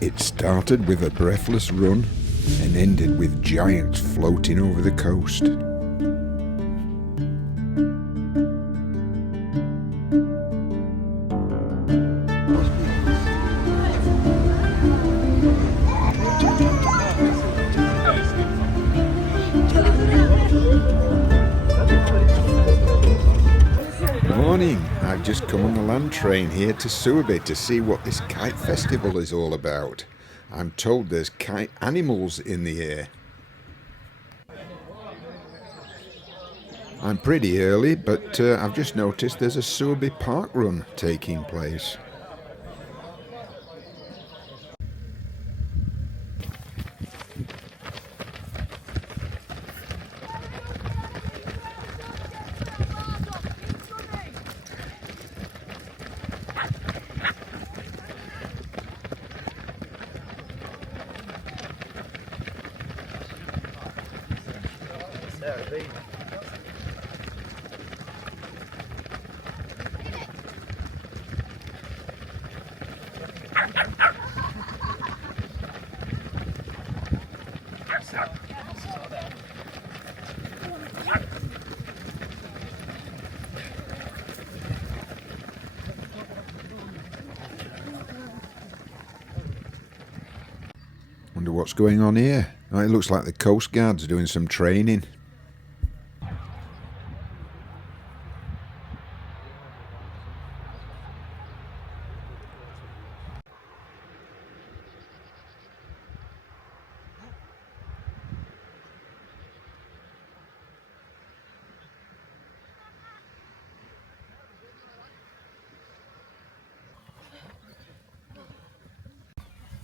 It started with a breathless run and ended with giants floating over the coast. Morning, I've just come on the land train here to Sewerby to see what this kite festival is all about. I'm told there's kite animals in the air. I'm pretty early, but I've just noticed there's a Sewerby park run taking place. Wonder what's going on here. Oh, it looks like the Coast Guard's doing some training.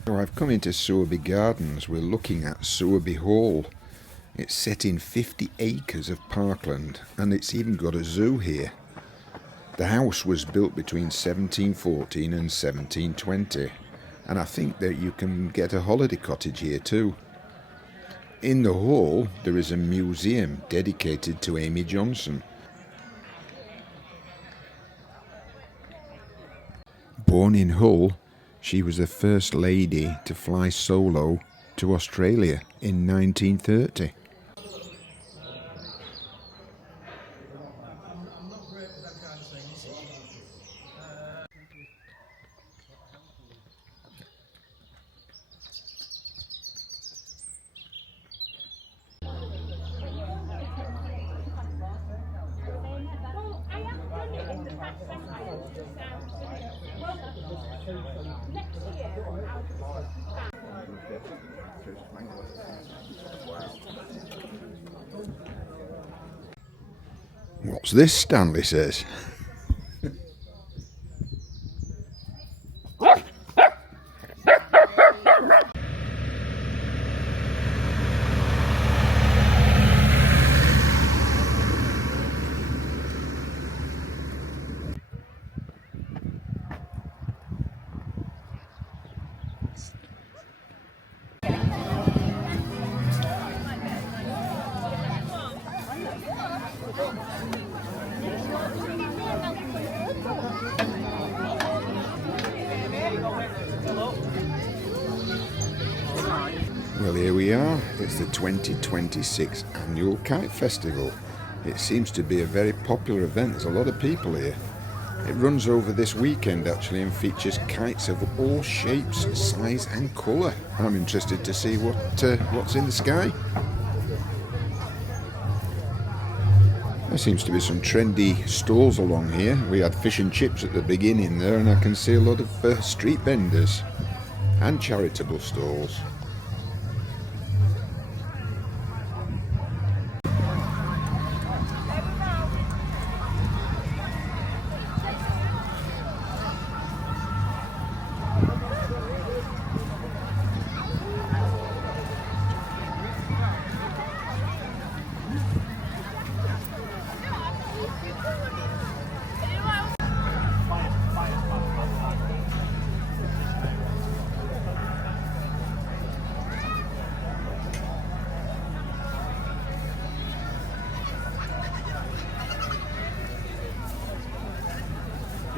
So I've come into Sewerby Gardens. We're looking at Sewerby Hall. It's set in 50 acres of parkland, and it's even got a zoo here. The house was built between 1714 and 1720, and I think that you can get a holiday cottage here too. In the hall there is a museum dedicated to Amy Johnson. Born in Hull, she was the first lady to fly solo to Australia in 1930. What's this? Stanley says. Well, here we are. It's the 2026 annual Kite Festival. It seems to be a very popular event. There's a lot of people here. It runs over this weekend actually and features kites of all shapes, size and colour. I'm interested to see what's in the sky. There seems to be some trendy stalls along here. We had fish and chips at the beginning there, and I can see a lot of street vendors and charitable stalls.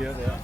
Yeah, they are.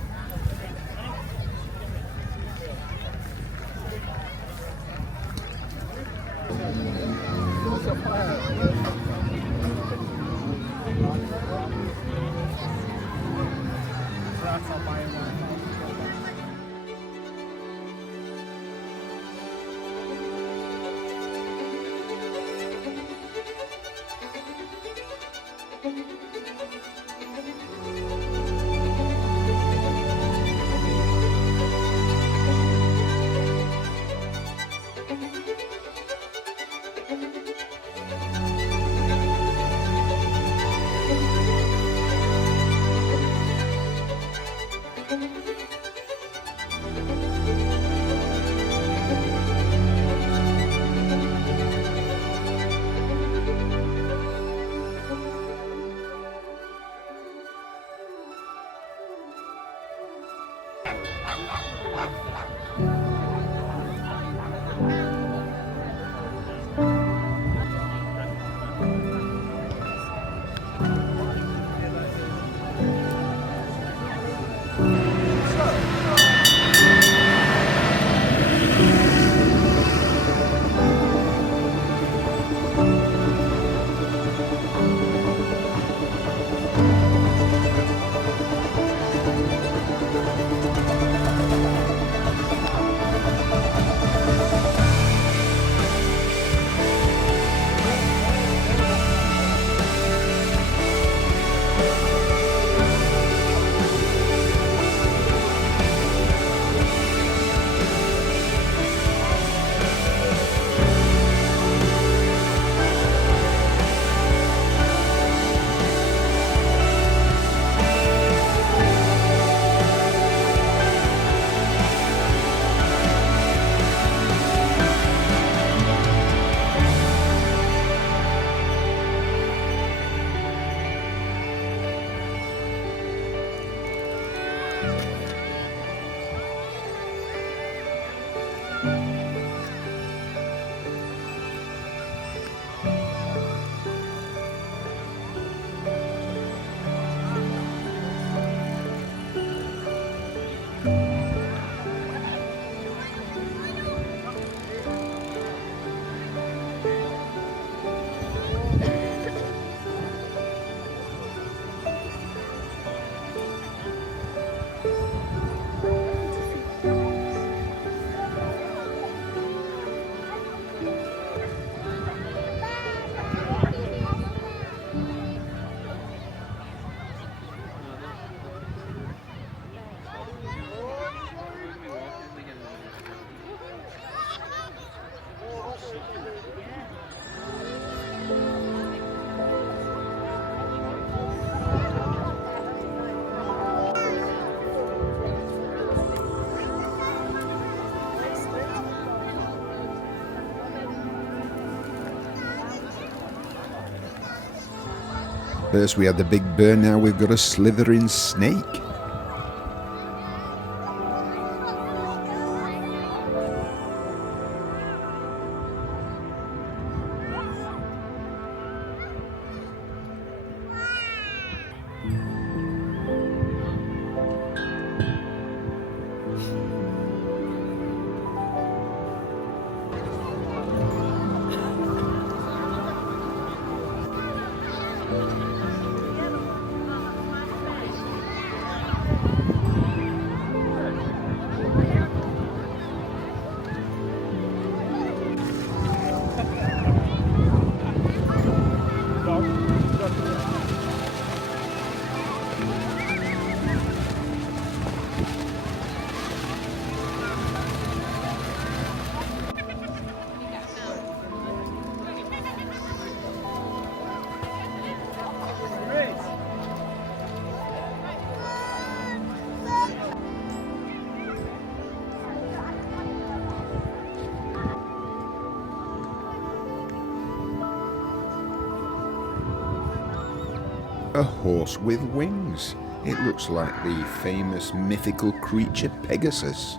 First we had the big bear, now we've got a slithering snake. A horse with wings. It looks like the famous mythical creature Pegasus.